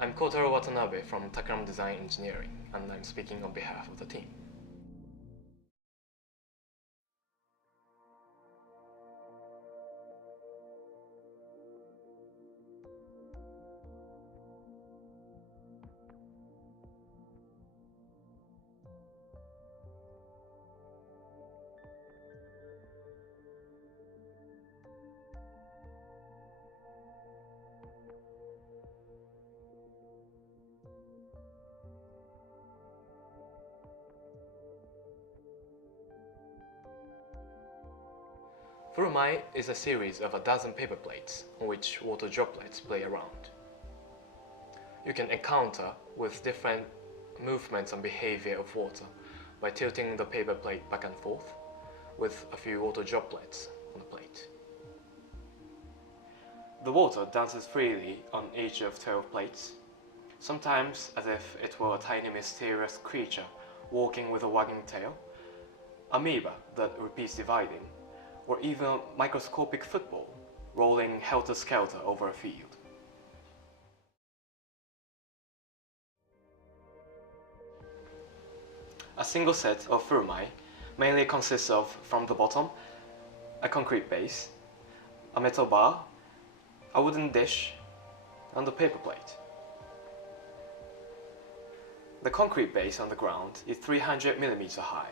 I'm Kotaro Watanabe from Takram Design Engineering, and I'm speaking on behalf of the team. Furumai is a series of a dozen paper plates on which water droplets play around. You can encounter with different movements and behavior of water by tilting the paper plate back and forth with a few water droplets on the plate. The water dances freely on each of 12 plates, sometimes as if it were a tiny mysterious creature walking with a wagging tail, amoeba that repeats dividing, or even microscopic football rolling helter-skelter over a field. A single set of furumai mainly consists of, from the bottom, a concrete base, a metal bar, a wooden dish, and a paper plate. The concrete base on the ground is 300 mm high.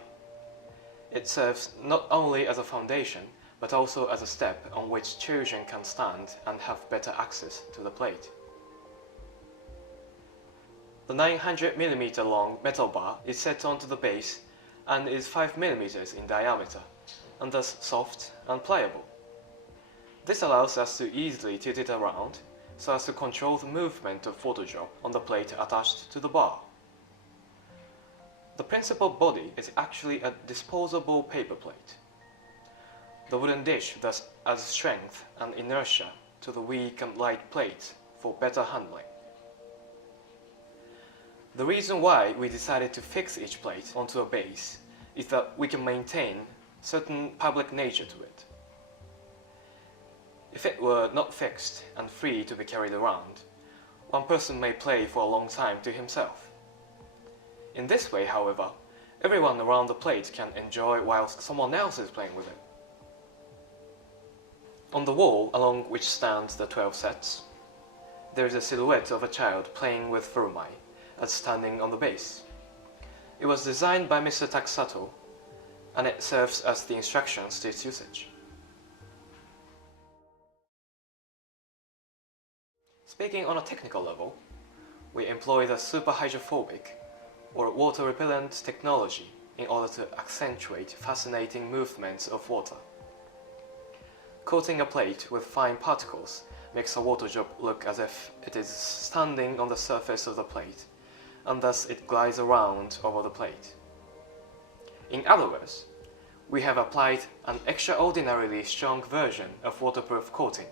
It serves not only as a foundation, but also as a step on which children can stand and have better access to the plate. The 900 mm long metal bar is set onto the base and is 5 mm in diameter, and thus soft and pliable. This allows us to easily tilt it around so as to control the movement of water drop on the plate attached to the bar. The principal body is actually a disposable paper plate. The wooden dish thus adds strength and inertia to the weak and light plate for better handling. The reason why we decided to fix each plate onto a base is that we can maintain certain public nature to it. If it were not fixed and free to be carried around, one person may play for a long time to himself. In this way, however, everyone around the plate can enjoy whilst someone else is playing with it. On the wall along which stands the 12 sets, there is a silhouette of a child playing with furumai as standing on the base. It was designed by Mr. Taksato, and it serves as the instructions to its usage. Speaking on a technical level, we employ the super hydrophobic or water repellent technology in order to accentuate fascinating movements of water. Coating a plate with fine particles makes a water drop look as if it is standing on the surface of the plate, and thus it glides around over the plate. In other words, we have applied an extraordinarily strong version of waterproof coating,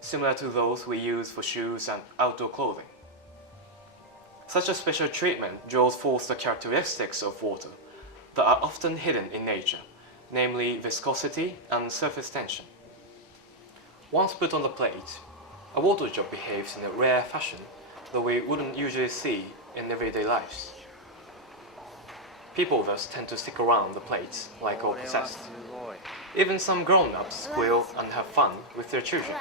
similar to those we use for shoes and outdoor clothing. Such a special treatment draws forth the characteristics of water that are often hidden in nature, namely viscosity and surface tension. Once put on the plate, a water drop behaves in a rare fashion that we wouldn't usually see in everyday lives. People thus tend to stick around the plates like all possessed. Even some grown-ups squeal and have fun with their children.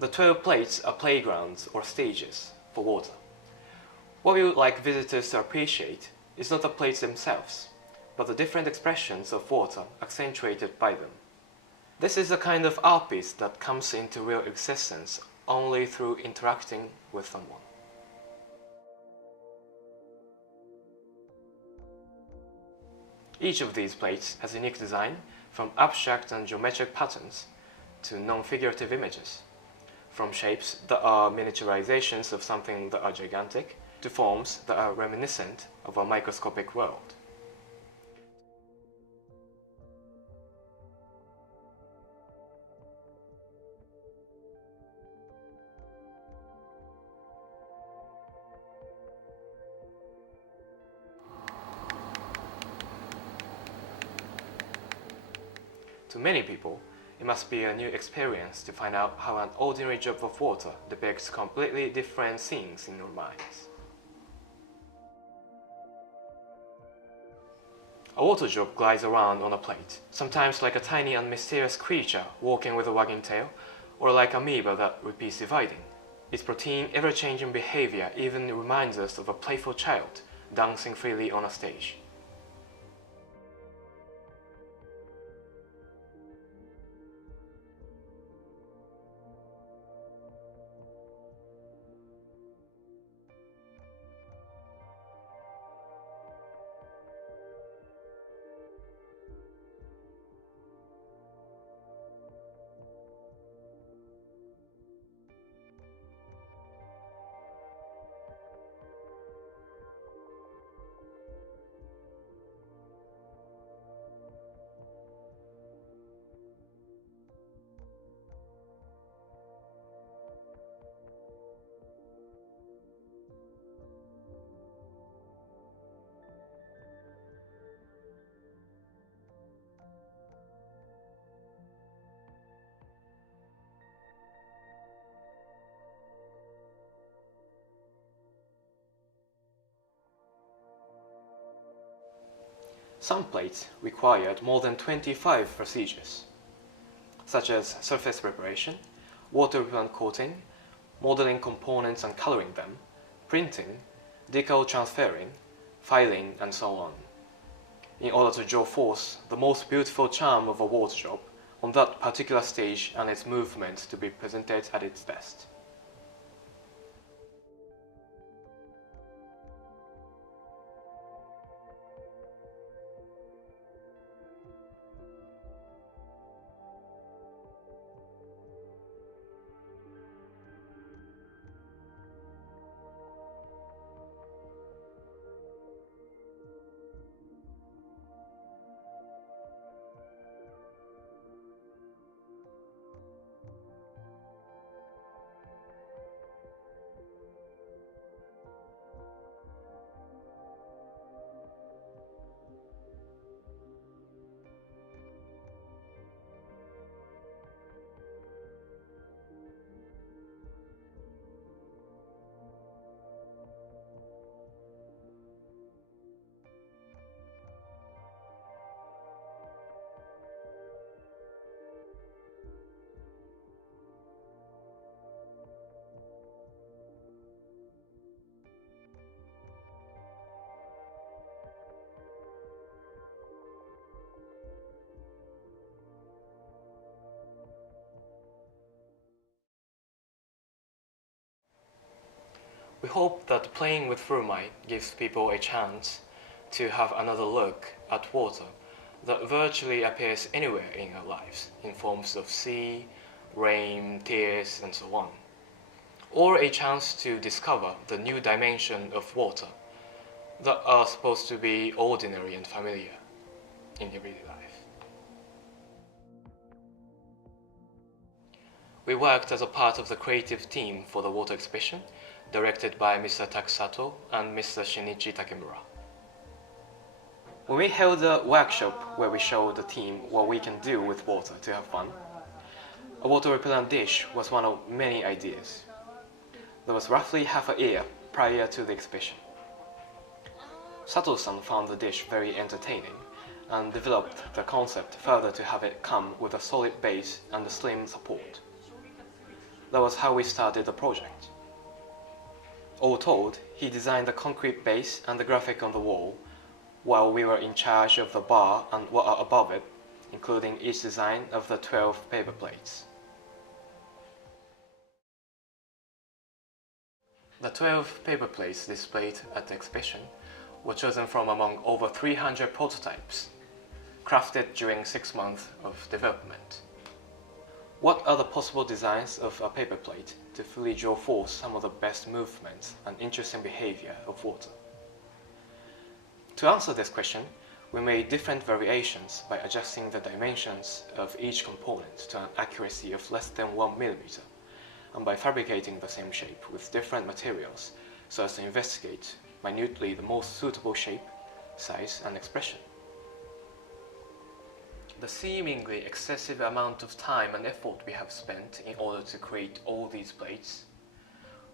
The 12 plates are playgrounds or stages for water. What we would like visitors to appreciate is not the plates themselves, but the different expressions of water accentuated by them. This is a kind of art piece that comes into real existence only through interacting with someone. Each of these plates has a unique design, from abstract and geometric patterns to non-figurative images, from shapes that are miniaturizations of something that are gigantic, to forms that are reminiscent of a microscopic world. To many people, it must be a new experience to find out how an ordinary drop of water depicts completely different scenes in your minds. A water drop glides around on a plate, sometimes like a tiny and mysterious creature walking with a wagging tail, or like amoeba that repeats dividing. Its protein, ever-changing behavior even reminds us of a playful child dancing freely on a stage. Some plates required more than 25 procedures, such as surface preparation, water repellent coating, modeling components and coloring them, printing, decal transferring, filing, and so on, in order to draw forth the most beautiful charm of a water drop on that particular stage and its movement to be presented at its best. We hope that playing with furumai gives people a chance to have another look at water that virtually appears anywhere in our lives, in forms of sea, rain, tears, and so on. Or a chance to discover the new dimension of water that are supposed to be ordinary and familiar in everyday life. We worked as a part of the creative team for the water exhibition, directed by Mr. Taksato and Mr. Shinichi Takemura. When we held a workshop where we showed the team what we can do with water to have fun, a water repellent dish was one of many ideas. There was roughly half a year prior to the exhibition. Sato-san found the dish very entertaining and developed the concept further to have it come with a solid base and a slim support. That was how we started the project. All told, he designed the concrete base and the graphic on the wall, while we were in charge of the bar and what are above it, including each design of the 12 paper plates. The 12 paper plates displayed at the exhibition were chosen from among over 300 prototypes, crafted during 6 months of development. What are the possible designs of a paper plate to fully draw forth some of the best movements and interesting behavior of water? To answer this question, we made different variations by adjusting the dimensions of each component to an accuracy of less than 1 mm, and by fabricating the same shape with different materials so as to investigate minutely the most suitable shape, size, and expression. The seemingly excessive amount of time and effort we have spent in order to create all these plates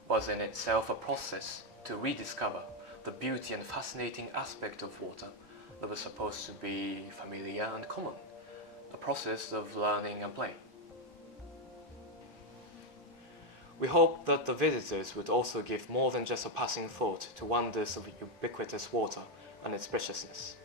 was in itself a process to rediscover the beauty and fascinating aspect of water that was supposed to be familiar and common, a process of learning and play. We hope that the visitors would also give more than just a passing thought to wonders of ubiquitous water and its preciousness.